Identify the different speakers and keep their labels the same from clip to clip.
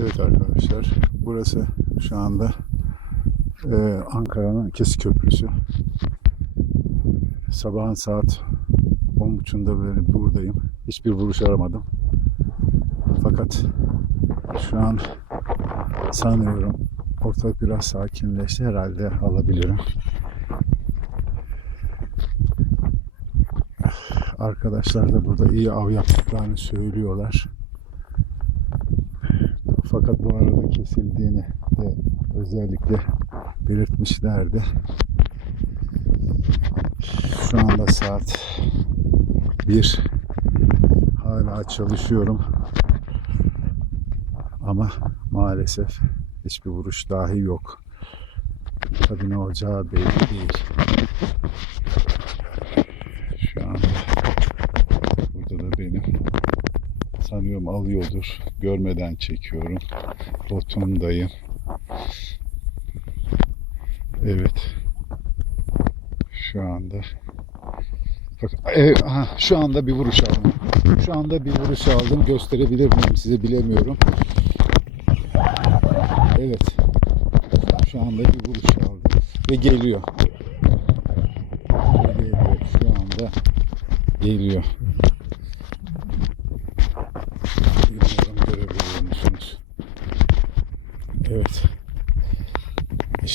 Speaker 1: Evet arkadaşlar, burası şu anda e, Ankara'nın İkisi Köprüsü. Sabahın saat 10.30'da böyle buradayım. Hiçbir vuruş aramadım. Fakat şu an sanıyorum ortalık biraz sakinleşti. Herhalde alabilirim. Arkadaşlar da burada iyi av yaptıklarını söylüyorlar. Fakat bu arada kesildiğini de özellikle belirtmişlerdi. Şu anda saat 1. Hala çalışıyorum. Ama maalesef hiçbir vuruş dahi yok. Tabii ne olacağı belli değil. Şu anda burada da benim sanıyorum alıyordur. Görmeden çekiyorum. Rotundayım. Evet. Şu anda Bak, e, aha, şu anda bir vuruş aldım. Şu anda bir vuruş aldım. Gösterebilir miyim size bilemiyorum. Evet. Şu anda bir vuruş aldım. Ve geliyor. Ve geliyor. Şu anda geliyor. Bilmiyorum görebiliyor musunuz? Evet.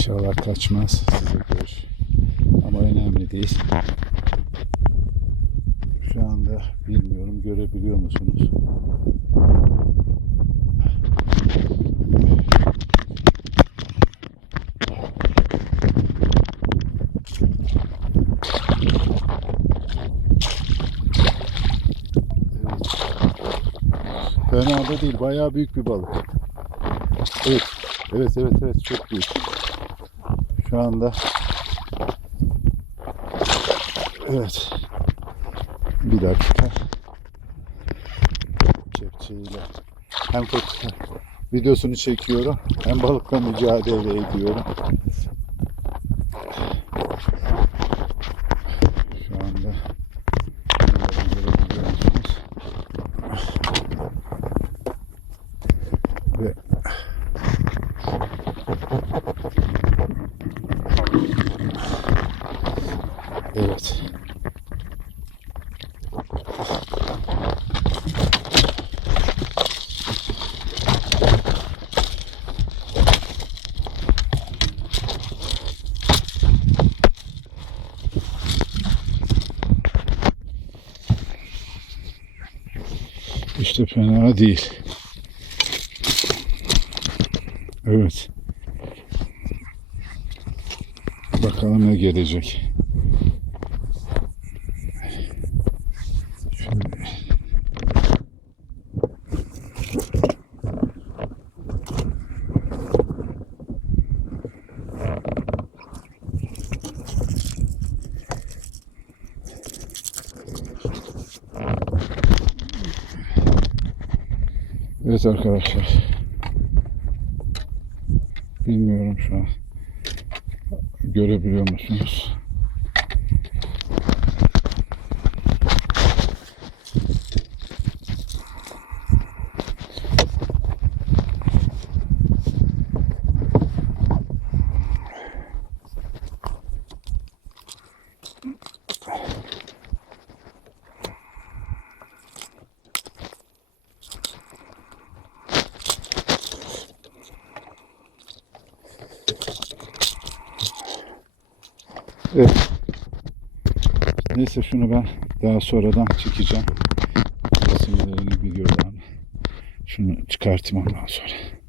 Speaker 1: İnşallah kaçmaz. Görür. Ama önemli değil. Şu anda bilmiyorum görebiliyor musunuz? Fena da değil. Bayağı büyük bir balık. Evet. Evet evet evet çok büyük. Şu anda Evet. Bir dakika. Kepçeyle hem videosunu çekiyorum hem balıkla mücadele ediyorum. Şu anda bilmiyorum görebiliyor musunuz? Ve Evet. İşte fena değil. Evet. Bakalım ne gelecek. Evet arkadaşlar. Bilmiyorum şu an. Görebiliyor musunuz? Evet. Neyse şunu ben daha sonradan çekeceğim. Resimlerini, videolarını. Şunu çıkartayım ondan sonra.